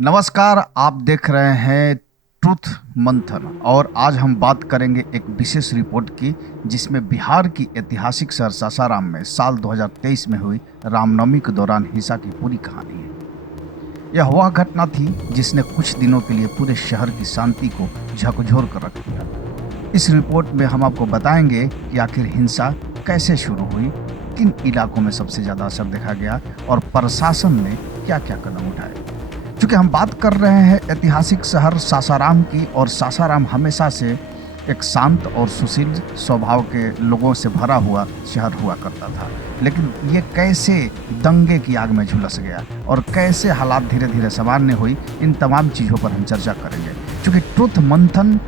नमस्कार, आप देख रहे हैं ट्रुथ मंथन और आज हम बात करेंगे एक विशेष रिपोर्ट की जिसमें बिहार की ऐतिहासिक शहर सासाराम में साल 2023 में हुई रामनवमी के दौरान हिंसा की पूरी कहानी है। यह वह घटना थी जिसने कुछ दिनों के लिए पूरे शहर की शांति को झकझोर कर रख दिया। इस रिपोर्ट में हम आपको बताएंगे कि आखिर हिंसा कैसे शुरू हुई, किन इलाकों में सबसे ज़्यादा असर देखा गया और प्रशासन ने क्या क्या कदम उठाए। चूँकि हम बात कर रहे हैं ऐतिहासिक शहर सासाराम की और सासाराम हमेशा से एक शांत और सुशील स्वभाव के लोगों से भरा हुआ शहर हुआ करता था, लेकिन ये कैसे दंगे की आग में झुलस गया और कैसे हालात धीरे धीरे सामान्य हुई, इन तमाम चीज़ों पर हम चर्चा करेंगे। चूँकि ट्रुथ मंथन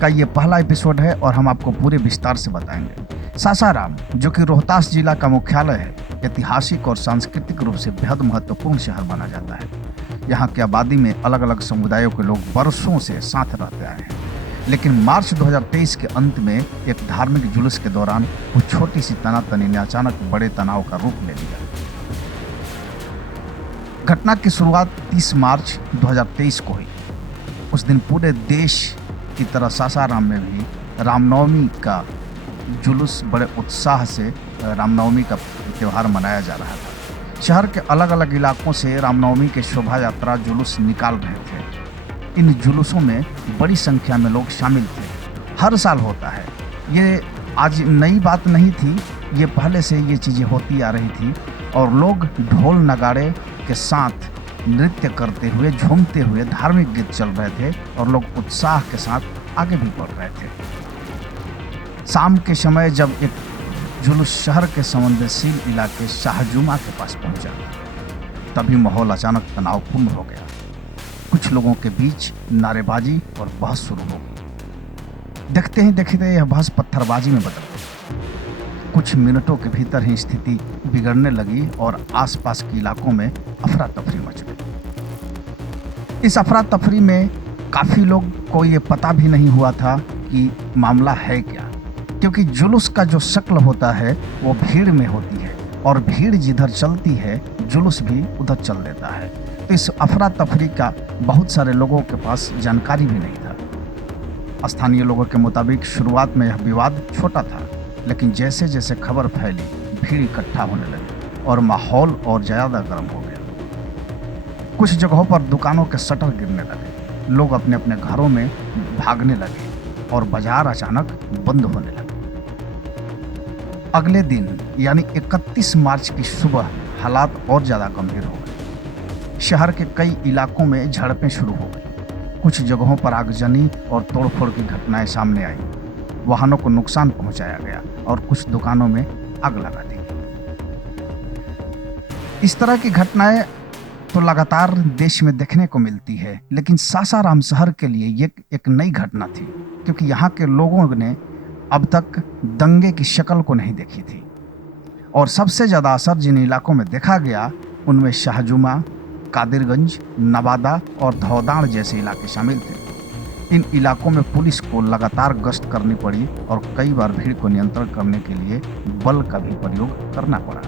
का ये पहला एपिसोड है और हम आपको पूरे विस्तार से बताएंगे। सासाराम, जो कि रोहतास जिला का मुख्यालय है, ऐतिहासिक और सांस्कृतिक रूप से बेहद महत्वपूर्ण शहर माना जाता है। यहाँ की आबादी में अलग अलग समुदायों के लोग वर्षों से साथ रहते आए हैं, लेकिन मार्च 2023 के अंत में एक धार्मिक जुलूस के दौरान उस छोटी सी तनातनी ने अचानक बड़े तनाव का रूप ले लिया। घटना की शुरुआत 30 मार्च 2023 को हुई। उस दिन पूरे देश की तरह सासाराम में भी रामनवमी का जुलूस बड़े उत्साह से रामनवमी का त्यौहार मनाया जा रहा था। शहर के अलग अलग इलाकों से रामनवमी के शोभा यात्रा जुलूस निकाल रहे थे। इन जुलूसों में बड़ी संख्या में लोग शामिल थे। हर साल होता है, ये आज नई बात नहीं थी, ये पहले से ये चीज़ें होती आ रही थी और लोग ढोल नगाड़े के साथ नृत्य करते हुए, झूमते हुए धार्मिक गीत चल रहे थे और लोग उत्साह के साथ आगे भी बढ़ रहे थे। शाम के समय जब एक जुलूस शहर के संवेदनशील इलाके शाहजुमा के पास पहुंचा, तभी माहौल अचानक तनावपूर्ण हो गया। कुछ लोगों के बीच नारेबाजी और बहस शुरू हो गई। देखते ही देखते यह बहस पत्थरबाजी में बदल गई। कुछ मिनटों के भीतर ही स्थिति बिगड़ने लगी और आसपास के इलाकों में अफरा तफरी मच गई। इस अफरा तफरी में काफ़ी लोग को ये पता भी नहीं हुआ था कि मामला है क्या, क्योंकि जुलूस का जो शक्ल होता है वो भीड़ में होती है और भीड़ जिधर चलती है जुलूस भी उधर चल देता है। तो इस अफरा तफरी का बहुत सारे लोगों के पास जानकारी भी नहीं था। स्थानीय लोगों के मुताबिक शुरुआत में यह विवाद छोटा था, लेकिन जैसे जैसे खबर फैली भीड़ इकट्ठा होने लगी और माहौल और ज़्यादा गर्म हो गया। कुछ जगहों पर दुकानों के शटर गिरने लगे, लोग अपने अपने घरों में भागने लगे और बाजार अचानक बंद होने लगे। अगले दिन यानी 31 मार्च की सुबह हालात और ज़्यादा गंभीर हो गए। शहर के कई इलाकों में झड़पें शुरू हो गई। कुछ जगहों पर आगजनी और तोड़फोड़ की घटनाएं सामने आई। वाहनों को नुकसान पहुंचाया गया और कुछ दुकानों में आग लगा दी। इस तरह की घटनाएं तो लगातार देश में देखने को मिलती है, लेकिन सासाराम शहर के लिए ये एक नई घटना थी, क्योंकि यहाँ के लोगों ने अब तक दंगे की शक्ल को नहीं देखी थी। और सबसे ज़्यादा असर जिन इलाकों में देखा गया उनमें शाहजुमा, कादिरगंज, नवादा और धौदाण जैसे इलाके शामिल थे। इन इलाकों में पुलिस को लगातार गश्त करनी पड़ी और कई बार भीड़ को नियंत्रण करने के लिए बल का भी प्रयोग करना पड़ा।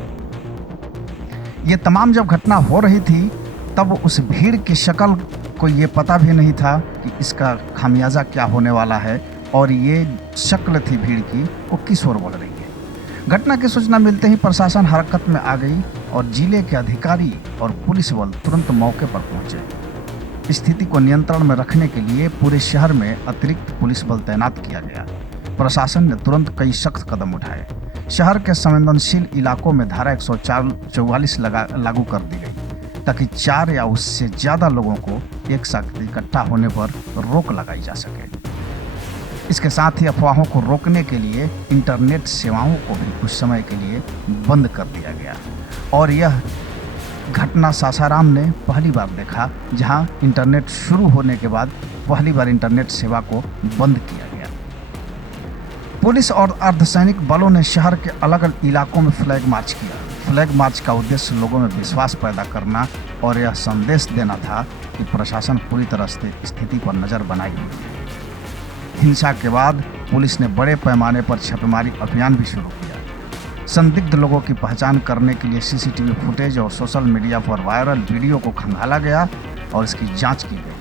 ये तमाम जब घटना हो रही थी तब उस भीड़ की शक्ल को ये पता भी नहीं था कि इसका खामियाजा क्या होने वाला है और ये शक्ल थी भीड़ की वो किस ओर बढ़ रही है। घटना की सूचना मिलते ही प्रशासन हरकत में आ गई और जिले के अधिकारी और पुलिस बल तुरंत मौके पर पहुंचे। स्थिति को नियंत्रण में रखने के लिए पूरे शहर में अतिरिक्त पुलिस बल तैनात किया गया। प्रशासन ने तुरंत कई सख्त कदम उठाए। शहर के संवेदनशील इलाकों में धारा 144 लागू कर दी गई ताकि 4 या उससे ज़्यादा लोगों को एक साथ इकट्ठा होने पर रोक लगाई जा सके। इसके साथ ही अफवाहों को रोकने के लिए इंटरनेट सेवाओं को भी कुछ समय के लिए बंद कर दिया गया और यह घटना सासाराम ने पहली बार देखा, जहां इंटरनेट शुरू होने के बाद पहली बार इंटरनेट सेवा को बंद किया गया। पुलिस और अर्धसैनिक बलों ने शहर के अलग अलग इलाकों में फ्लैग मार्च किया। फ्लैग मार्च का उद्देश्य लोगों में विश्वास पैदा करना और यह संदेश देना था कि प्रशासन पूरी तरह से स्थिति पर नज़र बनाए हुए है। हिंसा के बाद पुलिस ने बड़े पैमाने पर छापेमारी अभियान भी शुरू किया। संदिग्ध लोगों की पहचान करने के लिए सीसीटीवी फुटेज और सोशल मीडिया पर वायरल वीडियो को खंगाला गया और इसकी जांच की गई।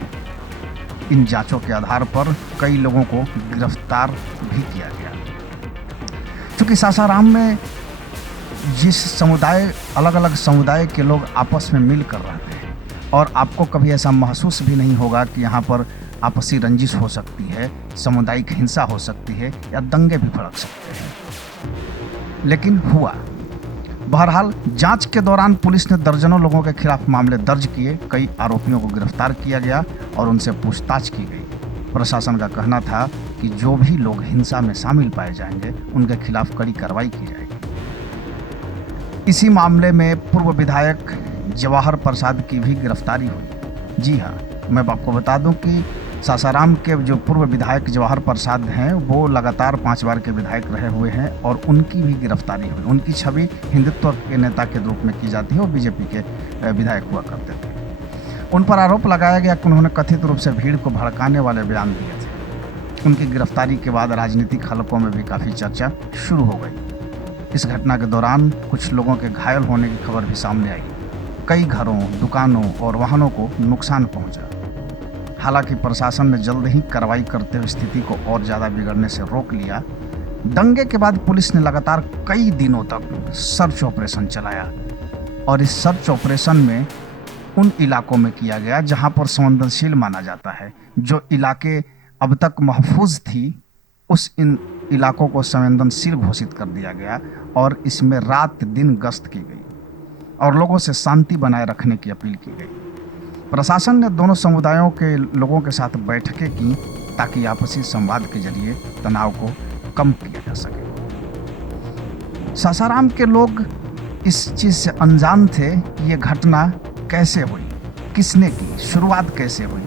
इन जांचों के आधार पर कई लोगों को गिरफ्तार भी किया गया। क्योंकि सासाराम में अलग अलग समुदाय के लोग आपस में मिलकर रहते हैं और आपको कभी ऐसा महसूस भी नहीं होगा कि यहाँ पर आपसी रंजिश हो सकती है, सामुदायिक हिंसा हो सकती है या दंगे भी भड़क सकते हैं। लेकिन हुआ। बहरहाल जांच के दौरान पुलिस ने दर्जनों लोगों के खिलाफ मामले दर्ज किए, कई आरोपियों को गिरफ्तार किया गया और उनसे पूछताछ की गई। प्रशासन का कहना था कि जो भी लोग हिंसा में शामिल पाए जाएंगे उनके खिलाफ कड़ी कार्रवाई की जाएगी। इसी मामले में पूर्व विधायक जवाहर प्रसाद की भी गिरफ्तारी हुई। जी हाँ, मैं आपको बता दूं कि सासाराम के जो पूर्व विधायक जवाहर प्रसाद हैं वो लगातार 5 बार के विधायक रहे हुए हैं और उनकी भी गिरफ्तारी हुई। उनकी छवि हिंदुत्व के नेता के रूप में की जाती है और बीजेपी के विधायक हुआ करते थे। उन पर आरोप लगाया गया कि उन्होंने कथित रूप से भीड़ को भड़काने वाले बयान दिए थे। उनकी गिरफ्तारी के बाद राजनीतिक हलकों में भी काफ़ी चर्चा शुरू हो गई। इस घटना के दौरान कुछ लोगों के घायल होने की खबर भी सामने आई। कई घरों, दुकानों और वाहनों को नुकसान पहुंचा। हालांकि प्रशासन ने जल्द ही कार्रवाई करते हुए स्थिति को और ज़्यादा बिगड़ने से रोक लिया। दंगे के बाद पुलिस ने लगातार कई दिनों तक सर्च ऑपरेशन चलाया और इस सर्च ऑपरेशन में उन इलाकों में किया गया जहां पर संवेदनशील माना जाता है। जो इलाके अब तक महफूज थी इन इलाकों को संवेदनशील घोषित कर दिया गया और इसमें रात दिन गश्त की गई और लोगों से शांति बनाए रखने की अपील की गई। प्रशासन ने दोनों समुदायों के लोगों के साथ बैठकें की ताकि आपसी संवाद के जरिए तनाव को कम किया जा सके। सासाराम के लोग इस चीज़ से अनजान थे कि ये घटना कैसे हुई, किसने की, शुरुआत कैसे हुई,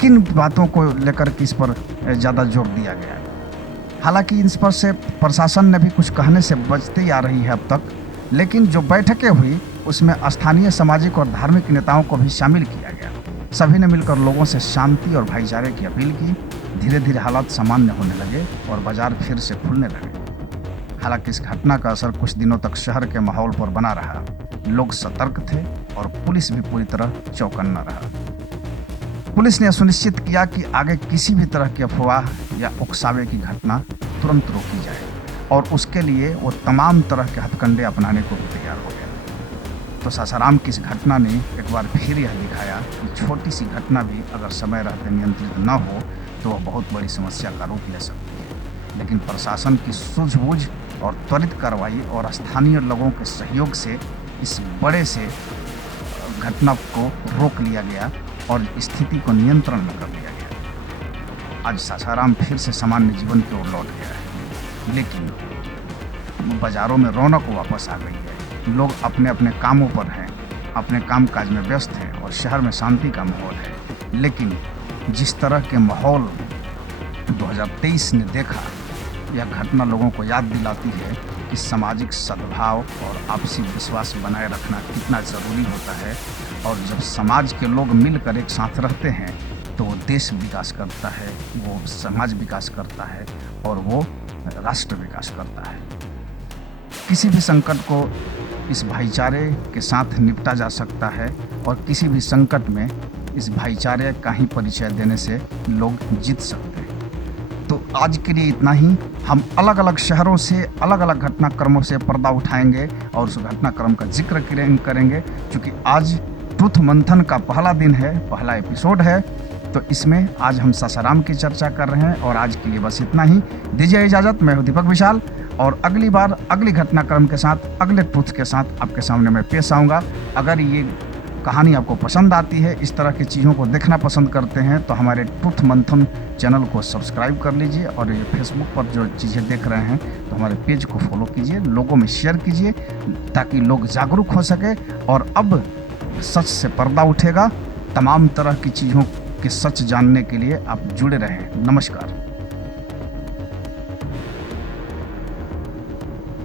किन बातों को लेकर के इस पर ज़्यादा जोर दिया गया। हालांकि इस पर से प्रशासन ने भी कुछ कहने से बचती आ रही है अब तक, लेकिन जो बैठकें हुई उसमें स्थानीय सामाजिक और धार्मिक नेताओं को भी शामिल किया गया। सभी ने मिलकर लोगों से शांति और भाईचारे की अपील की। धीरे धीरे हालात सामान्य होने लगे और बाजार फिर से खुलने लगे। हालांकि इस घटना का असर कुछ दिनों तक शहर के माहौल पर बना रहा। लोग सतर्क थे और पुलिस भी पूरी तरह चौकन्ना रहा। पुलिस ने सुनिश्चित किया कि आगे किसी भी तरह की अफवाह या उकसावे की घटना तुरंत रोकी जाए और उसके लिए वो तमाम तरह के हथकंडे अपनाने को भी तैयार हो गया। तो सासाराम की इस घटना ने एक बार फिर यह दिखाया कि छोटी सी घटना भी अगर समय रहते नियंत्रित न हो तो वह बहुत बड़ी समस्या का रूप ले सकती है। लेकिन प्रशासन की सूझबूझ और त्वरित कार्रवाई और स्थानीय लोगों के सहयोग से इस बड़े से घटना को रोक लिया गया और स्थिति को नियंत्रण में कर लिया गया। आज सासाराम फिर से सामान्य जीवन की ओर लौट गया है, लेकिन बाजारों में रौनक वापस आ गई है। लोग अपने अपने कामों पर हैं, अपने कामकाज में व्यस्त हैं और शहर में शांति का माहौल है। लेकिन जिस तरह के माहौल 2023 ने देखा, यह घटना लोगों को याद दिलाती है कि सामाजिक सद्भाव और आपसी विश्वास बनाए रखना कितना ज़रूरी होता है। और जब समाज के लोग मिलकर एक साथ रहते हैं तो वो देश विकास करता है, वो समाज विकास करता है और वो राष्ट्र विकास करता है। किसी भी संकट को इस भाईचारे के साथ निपटा जा सकता है और किसी भी संकट में इस भाईचारे का ही परिचय देने से लोग जीत सकते हैं। तो आज के लिए इतना ही। हम अलग अलग शहरों से अलग अलग घटनाक्रमों से पर्दा उठाएंगे और उस घटनाक्रम का जिक्र करेंगे, क्योंकि आज ट्रुथ मंथन का पहला दिन है, पहला एपिसोड है। तो इसमें आज हम सासाराम की चर्चा कर रहे हैं और आज के लिए बस इतना ही। दीजिए इजाज़त। मैं हूं दीपक विशाल और अगली बार अगली घटनाक्रम के साथ, अगले ट्रुथ के साथ आपके सामने मैं पेश आऊँगा। अगर ये कहानी आपको पसंद आती है, इस तरह की चीज़ों को देखना पसंद करते हैं, तो हमारे ट्रुथ मंथन चैनल को सब्सक्राइब कर लीजिए और ये फेसबुक पर जो चीज़ें देख रहे हैं तो हमारे पेज को फॉलो कीजिए, लोगों में शेयर कीजिए ताकि लोग जागरूक हो सके। और अब सच से पर्दा उठेगा। तमाम तरह की चीज़ों के सच जानने के लिए आप जुड़े रहें। नमस्कार।